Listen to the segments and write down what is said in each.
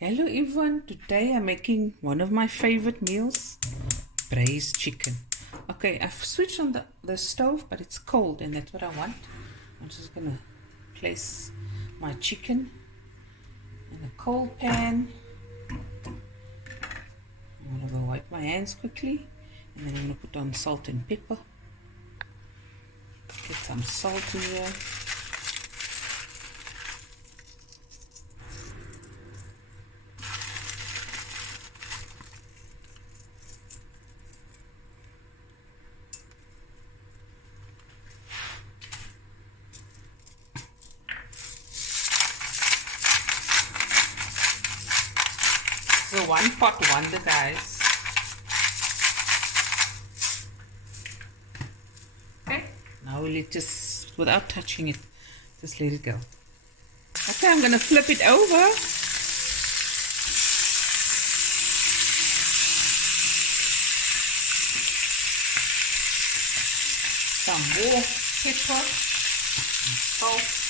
Hello everyone, today I'm making one of my favorite meals, braised chicken. Okay, I've switched on the stove, but it's cold and that's what I want. I'm just gonna place my chicken in a cold pan. I'm gonna go wipe my hands quickly and then I'm gonna put on salt and pepper. Get some salt in here. So one pot wonder, guys. Okay, now we'll just, without touching it, just let it go. Okay, I'm gonna flip it over. Some more pepper and salt.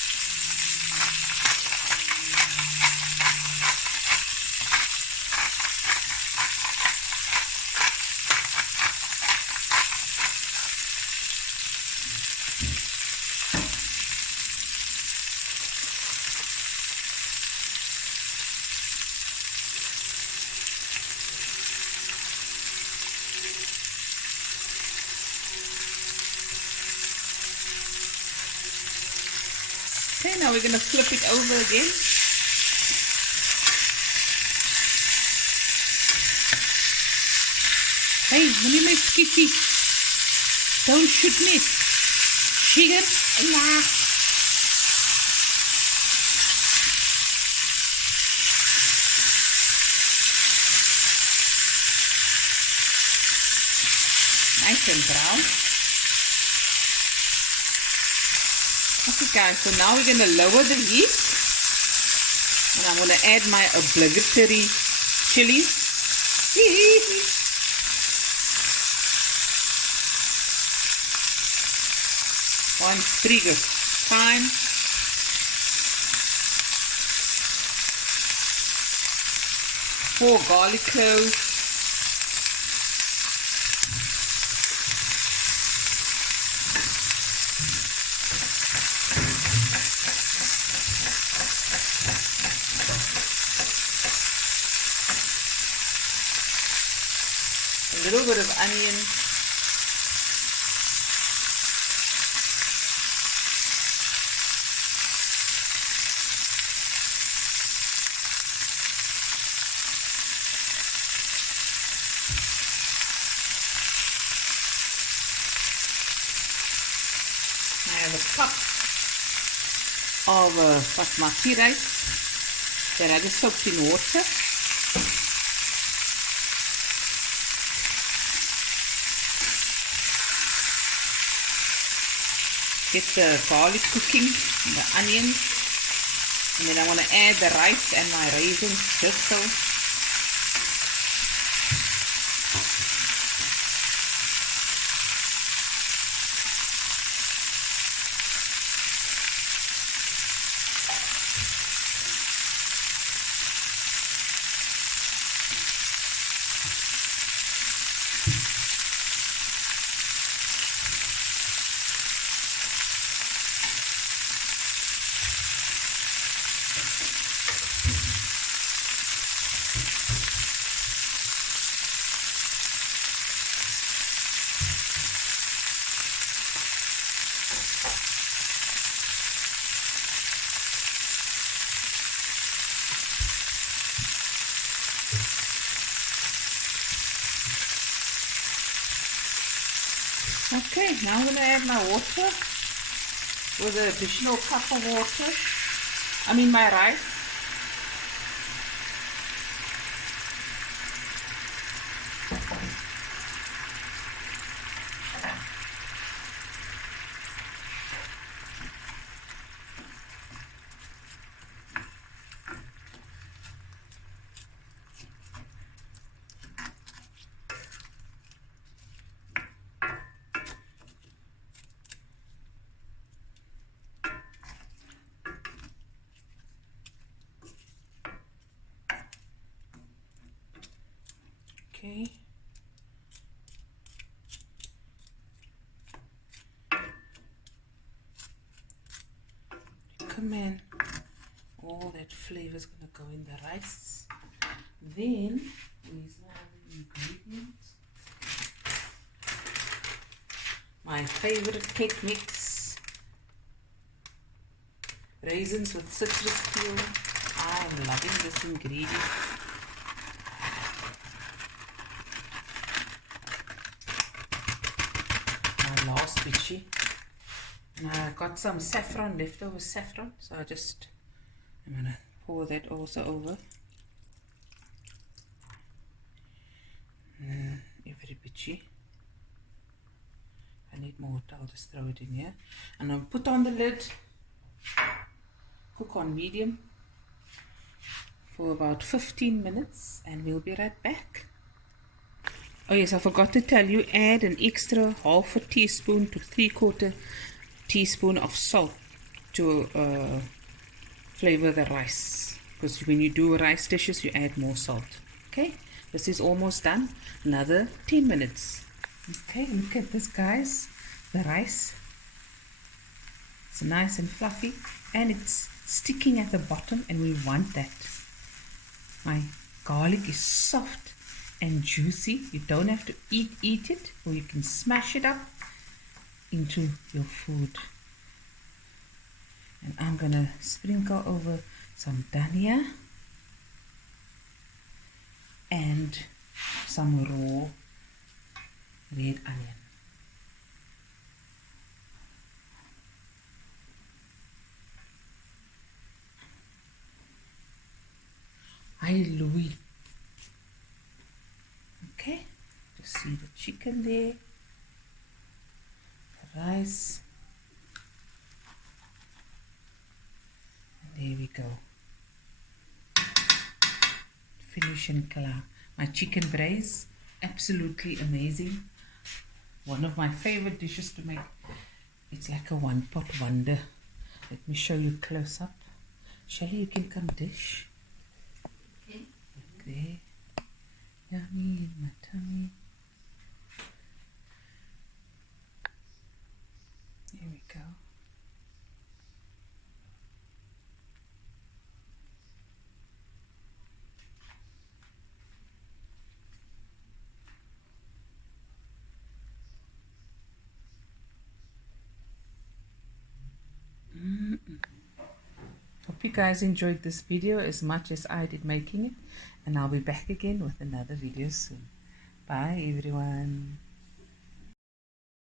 Okay, now we're going to flip it over again. Hey, moenie my skippy. Don't shoot me. Chicken. Nah. Nice and brown. Okay guys, so now we're going to lower the heat and I'm going to add my obligatory chilies. One sprig of thyme. Four garlic cloves. A little bit of onion, I have a cup of basmati rice that I just soaked in water. Get the garlic cooking and the onions, and then I want to add the rice and my raisins just so. Okay, now I'm going to add my water with an additional cup of water. My rice. Okay. Come in. All that flavor is going to go in the rice. Then, these are the ingredients. My favorite cake mix. Raisins with citrus peel. I'm loving this ingredient. My last bitchy. And I got some saffron, leftover saffron, so I'm going to pour that also over. Every bitchy. I need more, I'll just throw it in here. And I'll put on the lid. Cook on medium for about 15 minutes and we'll be right back. Oh yes, I forgot to tell you, add an extra half a teaspoon to 3/4 teaspoon of salt to flavor the rice, because when you do rice dishes you add more salt. Okay, this is almost done. Another 10 minutes. Okay, look at this, guys. The rice, it's nice and fluffy and it's sticking at the bottom, and we want that. My garlic is soft and juicy. You don't have to eat it, or you can smash it up into your food. And I'm gonna sprinkle over some dhania and some raw red onion. Hi Louis. Okay, just see the chicken there, the rice, and there we go. Finish and clear. My chicken braised, absolutely amazing. One of my favorite dishes to make. It's like a one-pot wonder. Let me show you close up. Shelly, you can come dish. Okay. Look there. Yummy in my tummy. There we go. Hope you guys enjoyed this video as much as I did making it, and I'll be back again with another video soon. Bye everyone.